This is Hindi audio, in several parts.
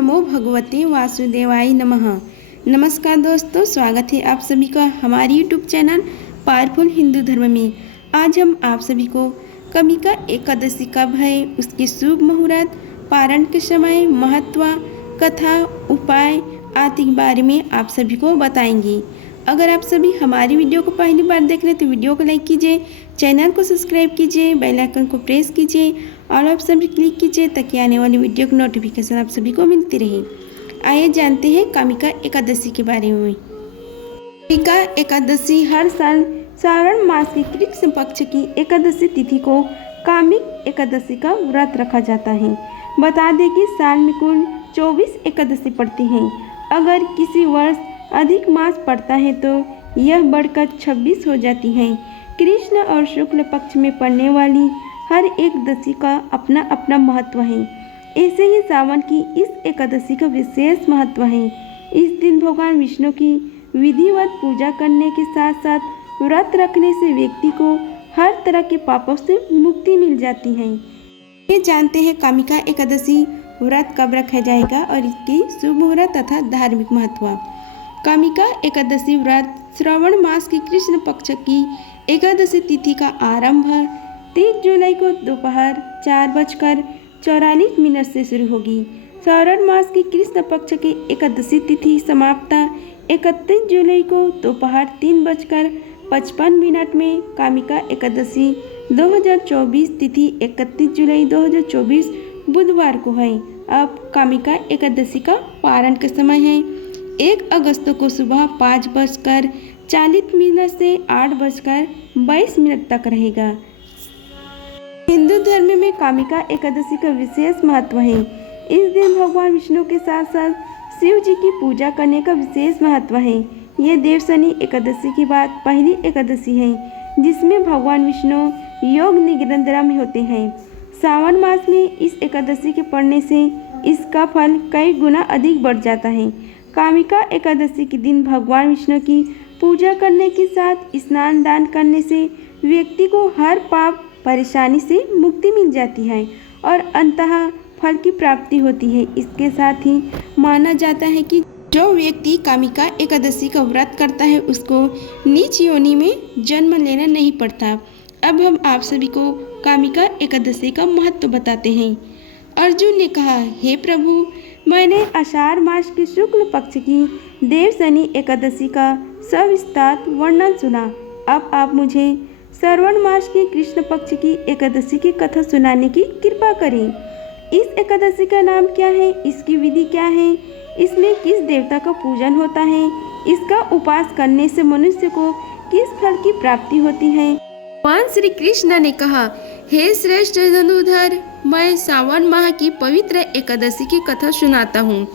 नमो भगवते वासुदेवाय नमः। नमस्कार दोस्तों, स्वागत है आप सभी का हमारी यूट्यूब चैनल पावरफुल हिंदू धर्म में। आज हम आप सभी को कामिका एकादशी कब है, उसके शुभ मुहूर्त, पारण के समय, महत्व, कथा, उपाय आदि के बारे में आप सभी को बताएंगे। अगर आप सभी हमारी वीडियो को पहली बार देख रहे हैं तो वीडियो को लाइक कीजिए, चैनल को सब्सक्राइब कीजिए, बेल आइकन को प्रेस कीजिए और आप सभी क्लिक कीजिए ताकि आने वाली वीडियो की नोटिफिकेशन आप सभी को मिलती रहे। आइए जानते हैं कामिका एकादशी के बारे में। कामिका एकादशी हर साल श्रावण मास की कृष्ण पक्ष की एकादशी तिथि को कामिक एकादशी का व्रत रखा जाता है। बता दें कि साल में कुल 24 एकादशी पड़ती हैं। अगर किसी वर्ष अधिक मास पड़ता है तो यह बढ़कर 26 हो जाती है। कृष्ण और शुक्ल पक्ष में पड़ने वाली हर एक दशी का अपना अपना महत्व है। ऐसे ही सावन की इस एकादशी का विशेष महत्व है। इस दिन भगवान विष्णु की विधिवत पूजा करने के साथ साथ व्रत रखने से व्यक्ति को हर तरह के पापों से मुक्ति मिल जाती है। ये जानते हैं कामिका एकादशी व्रत कब रखा जाएगा और इसकी शुभ मुहूर्त तथा धार्मिक महत्व। कामिका एकादशी व्रत श्रावण मास की कृष्ण पक्ष की एकादशी तिथि का आरंभ 30 जुलाई को दोपहर 4:44 से शुरू होगी। श्रावण मास की कृष्ण पक्ष की एकादशी तिथि समाप्ता 31 जुलाई को दोपहर 3:55 में कामिका एकादशी 2024 तिथि 31 जुलाई 2024 बुधवार को है। अब कामिका एकादशी का पारण का समय है 1 अगस्त को सुबह 5:40 से 8:22 तक रहेगा। हिंदू धर्म में कामिका एकादशी का विशेष महत्व है। इस दिन भगवान विष्णु के साथ साथ शिव जी की पूजा करने का विशेष महत्व है। ये देवशनि एकादशी के बाद पहली एकादशी है जिसमें भगवान विष्णु योग निद्रा में होते हैं। सावन मास में इस एकादशी के पढ़ने से इसका फल कई गुना अधिक बढ़ जाता है। कामिका एकादशी के दिन भगवान विष्णु की पूजा करने के साथ स्नान दान करने से व्यक्ति को हर पाप परेशानी से मुक्ति मिल जाती है और अंततः फल की प्राप्ति होती है। इसके साथ ही माना जाता है कि जो व्यक्ति कामिका एकादशी का व्रत करता है उसको नीच योनि में जन्म लेना नहीं पड़ता। अब हम आप सभी को कामिका एकादशी का महत्व बताते हैं। अर्जुन ने कहा, हे प्रभु, मैंने आषाढ़ मास के शुक्ल पक्ष की देवशनि एकादशी का सविस्तार वर्णन सुना। अब आप मुझे श्रावण मास की कृष्ण पक्ष की एकादशी की कथा सुनाने की कृपा करें। इस एकादशी का नाम क्या है, इसकी विधि क्या है, इसमें किस देवता का पूजन होता है, इसका उपास करने से मनुष्य को किस फल की प्राप्ति होती है। भगवान श्री कृष्ण ने कहा, हे श्रेष्ठ धनुधर, मैं सावन माह की पवित्र एकादशी की कथा सुनाता हूँ।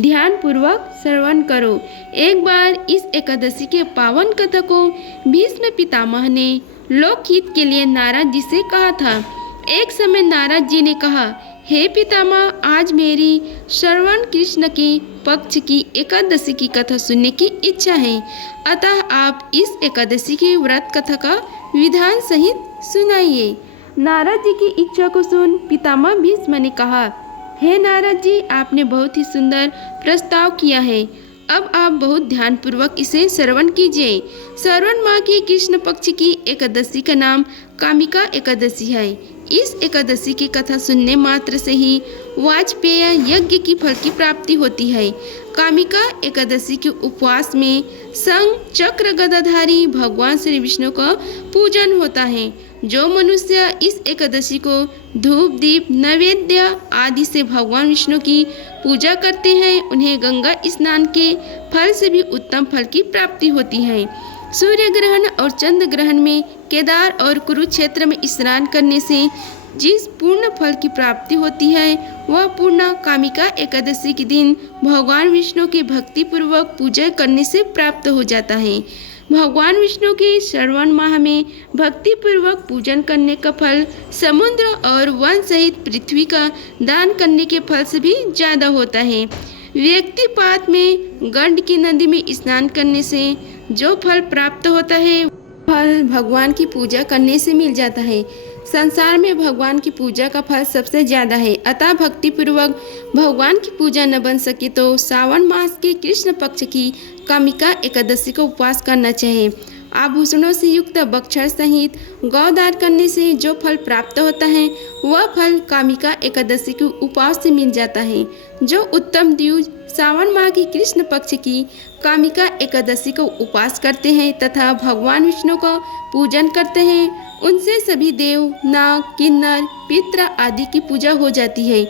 ध्यान पूर्वक श्रवण करो। एक बार इस एकादशी के पावन कथा को भीष्म पितामह ने लोकहित के लिए नारद जी से कहा था। एक समय नारद जी ने कहा, हे पितामह, आज मेरी श्रवण कृष्ण के पक्ष की एकादशी की कथा सुनने की इच्छा है, अतः आप इस एकादशी की व्रत कथा का विधान सहित सुनाइए। नारद जी की इच्छा को सुन पितामह भीष्म ने कहा, हे नारद जी, आपने बहुत ही सुंदर प्रस्ताव किया है। अब आप बहुत ध्यानपूर्वक इसे श्रवण कीजिए। श्रावण माह की कृष्ण पक्ष की एकादशी का नाम कामिका एकादशी है। इस एकादशी की कथा सुनने मात्र से ही वाजपेय यज्ञ की फल की प्राप्ति होती है। कामिका एकादशी के उपवास में शंख चक्र गदाधारी भगवान श्री विष्णु का पूजन होता है। जो मनुष्य इस एकादशी को धूप दीप नैवेद्य आदि से भगवान विष्णु की पूजा करते हैं उन्हें गंगा स्नान के फल से भी उत्तम फल की प्राप्ति होती है। सूर्य ग्रहण और चंद्र ग्रहण में केदार और कुरुक्षेत्र में स्नान करने से जिस पूर्ण फल की प्राप्ति होती है वह पूर्ण कामिका एकादशी के दिन भगवान विष्णु की भक्ति पूर्वक पूजा करने से प्राप्त हो जाता है। भगवान विष्णु के श्रावण माह में भक्ति पूर्वक पूजन करने का फल समुद्र और वन सहित पृथ्वी का दान करने के फल से भी ज़्यादा होता है। व्यक्तिपात में गंड की नदी में स्नान करने से जो फल प्राप्त होता है फल भगवान की पूजा करने से मिल जाता है। संसार में भगवान की पूजा का फल सबसे ज्यादा है, अतः भक्ति पूर्वक भगवान की पूजा न बन सके तो श्रावण मास के कृष्ण पक्ष की कामिका एकादशी का उपवास करना चाहिए। आभूषणों से युक्त बक्षर सहित गौदान करने से जो फल प्राप्त होता है वह फल कामिका एकादशी के उपवास से मिल जाता है। जो उत्तम द्विज श्रावण माह की कृष्ण पक्ष की कामिका एकादशी का उपवास करते हैं तथा भगवान विष्णु का पूजन करते हैं, उनसे सभी देव, नाग, किन्नर, पितृ आदि की पूजा हो जाती है।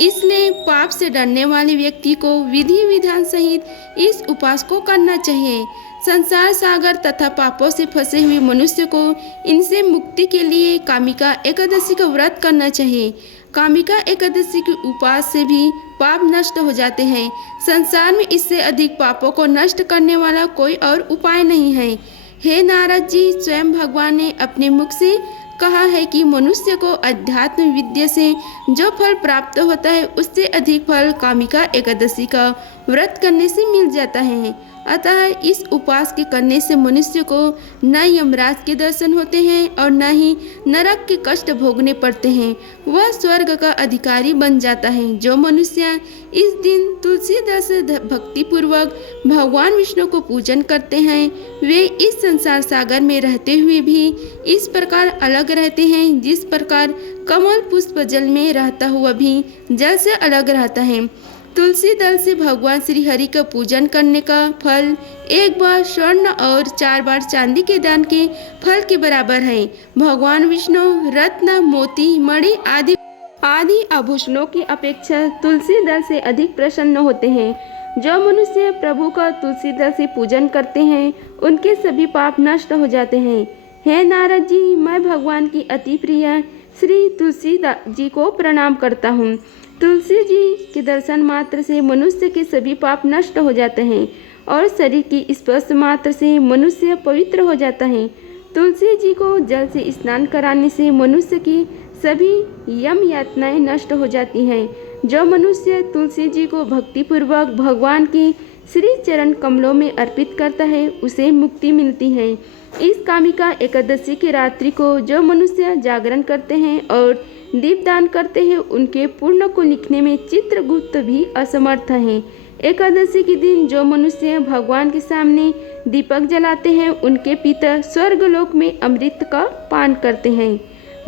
इसलिए पाप से डरने वाले व्यक्ति को विधि विधान सहित इस उपवास को करना चाहिए। संसार सागर तथा पापों से फंसे हुए मनुष्य को इनसे मुक्ति के लिए कामिका एकादशी का व्रत करना चाहिए। कामिका एकादशी के उपवास से भी पाप नष्ट हो जाते हैं। संसार में इससे अधिक पापों को नष्ट करने वाला कोई और उपाय नहीं है। हे नारद जी, स्वयं भगवान ने अपने मुख से कहा है कि मनुष्य को अध्यात्म विद्या से जो फल प्राप्त होता है उससे अधिक फल कामिका एकादशी का व्रत करने से मिल जाता है। अतः इस उपवास के करने से मनुष्य को न यमराज के दर्शन होते हैं और न ही नरक के कष्ट भोगने पड़ते हैं, वह स्वर्ग का अधिकारी बन जाता है। जो मनुष्य इस दिन तुलसीदास से भक्ति पूर्वक भगवान विष्णु को पूजन करते हैं वे इस संसार सागर में रहते हुए भी इस प्रकार अलग रहते हैं जिस प्रकार कमल पुष्प जल में रहता हुआ भी जल से अलग रहता है। तुलसी दल से भगवान श्री हरि का पूजन करने का फल एक बार स्वर्ण और 4 बार चांदी के दान के फल के बराबर है। भगवान विष्णु रत्न, मोती, मणि आदि आभूषणों की अपेक्षा तुलसी दल से अधिक प्रसन्न होते हैं। जो मनुष्य प्रभु का तुलसी दल से पूजन करते हैं उनके सभी पाप नष्ट हो जाते हैं। हे नारद जी, मैं भगवान की अति प्रिय श्री तुलसी जी को प्रणाम करता हूँ। तुलसी जी के दर्शन मात्र से मनुष्य के सभी पाप नष्ट हो जाते हैं और शरीर की स्पर्श मात्र से मनुष्य पवित्र हो जाता है। तुलसी जी को जल से स्नान कराने से मनुष्य की सभी यम यातनाएं नष्ट हो जाती हैं। जो मनुष्य तुलसी जी को भक्तिपूर्वक भगवान की श्री चरण कमलों में अर्पित करता है उसे मुक्ति मिलती है। इस कामिका एकादशी की रात्रि को जो मनुष्य जागरण करते हैं और दीपदान करते हैं उनके पुण्य को लिखने में चित्रगुप्त भी असमर्थ हैं। एकादशी के दिन जो मनुष्य भगवान के सामने दीपक जलाते हैं उनके पिता स्वर्गलोक में अमृत का पान करते हैं।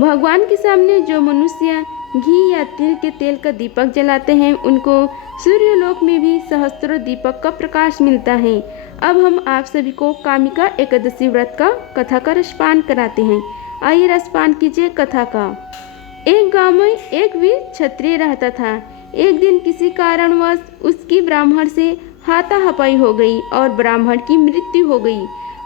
भगवान के सामने जो मनुष्य घी या तिल के तेल का दीपक जलाते हैं उनको सूर्यलोक में भी सहस्त्रों दीपक का प्रकाश मिलता है। अब हम आप सभी को कामिका एकादशी व्रत का कथा का रसपान कराते हैं। आइए रसपान कीजिए कथा का। एक गांव में एक वीर क्षत्रिय रहता था। एक दिन किसी कारणवश उसकी ब्राह्मण से हाथापाई हो गई और ब्राह्मण की मृत्यु हो गई।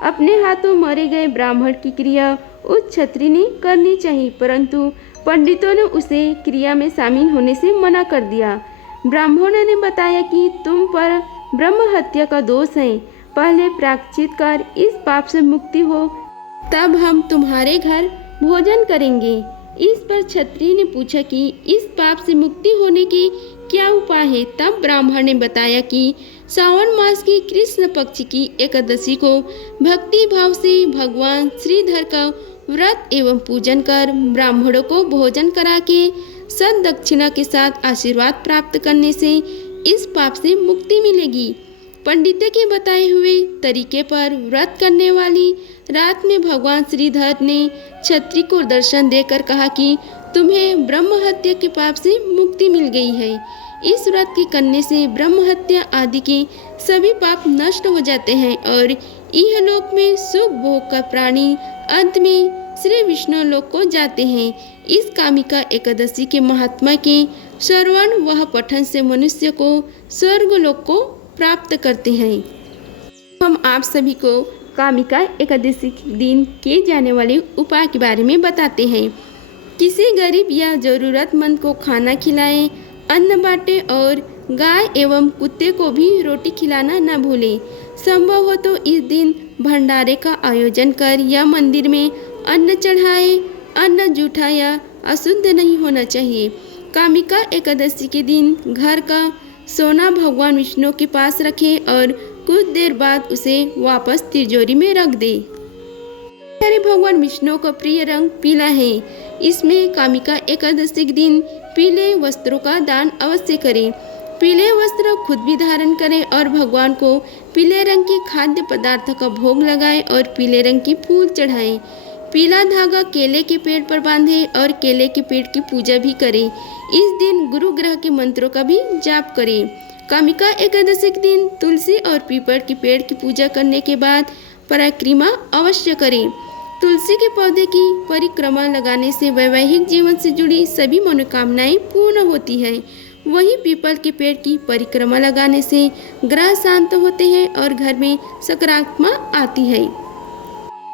अपने हाथों मरे गए ब्राह्मण की क्रिया उस क्षत्रिय ने करनी चाहिए, परंतु पंडितों ने उसे क्रिया में शामिल होने से मना कर दिया। ब्राह्मणों ने बताया कि तुम पर ब्रह्म हत्या का दोष है, पहले प्रायश्चित कर इस पाप से मुक्ति हो, तब हम तुम्हारे घर भोजन करेंगे। इस पर क्षत्रिय ने पूछा कि इस पाप से मुक्ति होने के क्या उपाय है। तब ब्राह्मण ने बताया कि श्रावण मास की कृष्ण पक्ष की एकादशी को भक्ति भाव से भगवान श्रीधर का व्रत एवं पूजन कर ब्राह्मणों को भोजन करा के सद दक्षिणा के साथ आशीर्वाद प्राप्त करने से इस पाप से मुक्ति मिलेगी। पंडितों के बताए हुए तरीके पर व्रत करने वाली रात में भगवान श्रीधर ने क्षत्रिय को दर्शन देकर कहा कि तुम्हें ब्रह्म हत्या के पाप से मुक्ति मिल गई है। इस व्रत के करने से ब्रह्म हत्या आदि के सभी पाप नष्ट हो जाते हैं और यह लोक में सुख भोग का प्राणी अंत में श्री विष्णु लोक को जाते हैं। इस कामिका एकादशी के महात्मा के श्रवण व पठन से मनुष्य को स्वर्ग लोक को प्राप्त करते हैं। हम आप सभी को कामिका एकादशी के दिन किए जाने वाले उपाय के बारे में बताते हैं। किसी गरीब या जरूरतमंद को खाना खिलाएं, अन्न बांटे और गाय एवं कुत्ते को भी रोटी खिलाना न भूलें। संभव हो तो इस दिन भंडारे का आयोजन कर या मंदिर में अन्न चढ़ाएं। अन्न जूठा या अशुद्ध नहीं होना चाहिए। कामिका एकादशी के दिन घर का सोना भगवान विष्णु के पास रखें और कुछ देर बाद उसे वापस तिजोरी में रख दें। हमारे भगवान विष्णु का प्रिय रंग पीला है। इसमें कामिका एकादशी के दिन पीले वस्त्रों का दान अवश्य करें। पीले वस्त्र खुद भी धारण करें और भगवान को पीले रंग के खाद्य पदार्थ का भोग लगाएं और पीले रंग के फूल चढ़ाएं। पीला धागा केले के पेड़ पर बांधें और केले के पेड़ की पूजा भी करें। इस दिन गुरु ग्रह के मंत्रों का भी जाप करें। कामिका एकादशी के दिन तुलसी और पीपल के पेड़ की पूजा करने के बाद परिक्रमा अवश्य करें। तुलसी के पौधे की परिक्रमा लगाने से वैवाहिक जीवन से जुड़ी सभी मनोकामनाएं पूर्ण होती हैं। वहीं पीपल के पेड़ की परिक्रमा लगाने से ग्रह शांत होते हैं और घर में सकारात्मक आती है।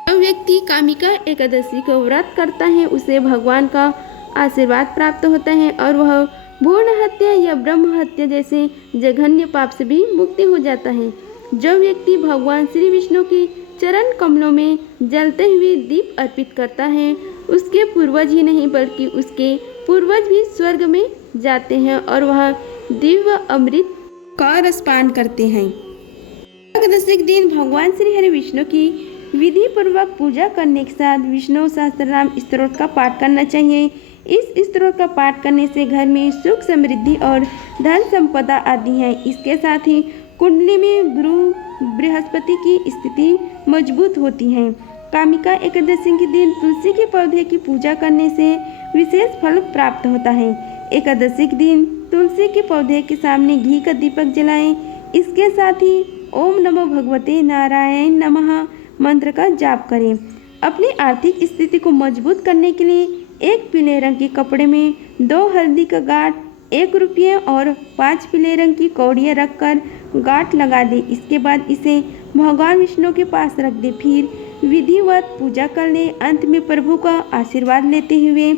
जो व्यक्ति कामिका एकादशी का व्रत करता है उसे भगवान का आशीर्वाद प्राप्त होता है और वह भ्रूण हत्या या ब्रह्म हत्या जैसे जघन्य पाप से भी मुक्ति हो जाता है। जो व्यक्ति भगवान श्री विष्णु के चरण कमलों में जलते हुए दीप अर्पित करता है उसके पूर्वज ही नहीं बल्कि उसके पूर्वज भी स्वर्ग में जाते हैं और वह दिव्य अमृत का रसपान करते हैं। एकादशी के दिन भगवान श्री हरि विष्णु की विधि पूर्वक पूजा करने के साथ विष्णु सहस्त्रनाम स्तोत्र का पाठ करना चाहिए। इस स्तोत्र का पाठ करने से घर में सुख समृद्धि और धन संपदा आदि है। इसके साथ ही कुंडली में गुरु बृहस्पति की स्थिति मजबूत होती है। कामिका एकादशी के दिन तुलसी के पौधे की पूजा करने से विशेष फल प्राप्त होता है। एकादशी के दिन तुलसी के पौधे के सामने घी का दीपक जलाएं। इसके साथ ही ओम नमो भगवते नारायण नमः मंत्र का जाप करें। अपनी आर्थिक स्थिति को मजबूत करने के लिए एक पीले रंग के कपड़े में 2 हल्दी का गांठ, 1 रुपये और 5 पीले रंग की कौड़ियाँ रखकर गांठ लगा दे। इसके बाद इसे भगवान विष्णु के पास रख दे। फिर विधिवत पूजा कर ले। अंत में प्रभु का आशीर्वाद लेते हुए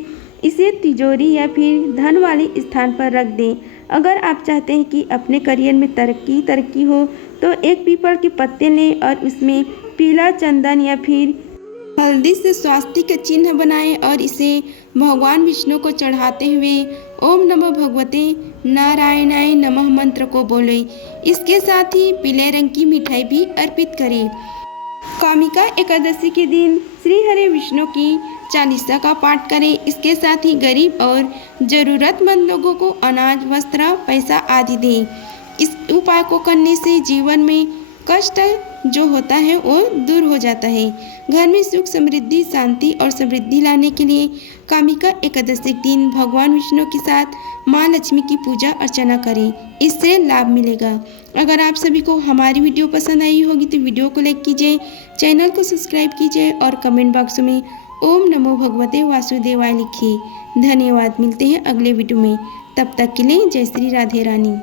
इसे तिजोरी या फिर धन वाले स्थान पर रख दें। अगर आप चाहते हैं कि अपने करियर में तरक्की हो तो एक पीपल के पत्ते लें और उसमें पीला चंदन या फिर हल्दी से स्वास्तिक का चिन्ह बनाएं और इसे भगवान विष्णु को चढ़ाते हुए ओम नमो भगवते नारायणाय नमः मंत्र को बोलें। इसके साथ ही पीले रंग की मिठाई भी अर्पित करें। कामिका एकादशी के दिन श्री हरि विष्णु की चालीसा का पाठ करें। इसके साथ ही गरीब और ज़रूरतमंद लोगों को अनाज, वस्त्र, पैसा आदि दें। इस उपाय को करने से जीवन में कष्ट जो होता है वो दूर हो जाता है। घर में सुख, समृद्धि, शांति और समृद्धि लाने के लिए कामिका एकादशी के दिन भगवान विष्णु के साथ माँ लक्ष्मी की पूजा अर्चना करें। इससे लाभ मिलेगा। अगर आप सभी को हमारी वीडियो पसंद आई होगी तो वीडियो को लाइक कीजिए, चैनल को सब्सक्राइब कीजिए और कमेंट बॉक्स में ओम नमो भगवते वासुदेवाय लिखिए। धन्यवाद। मिलते हैं अगले वीडियो में। तब तक के लिए जय श्री राधे रानी।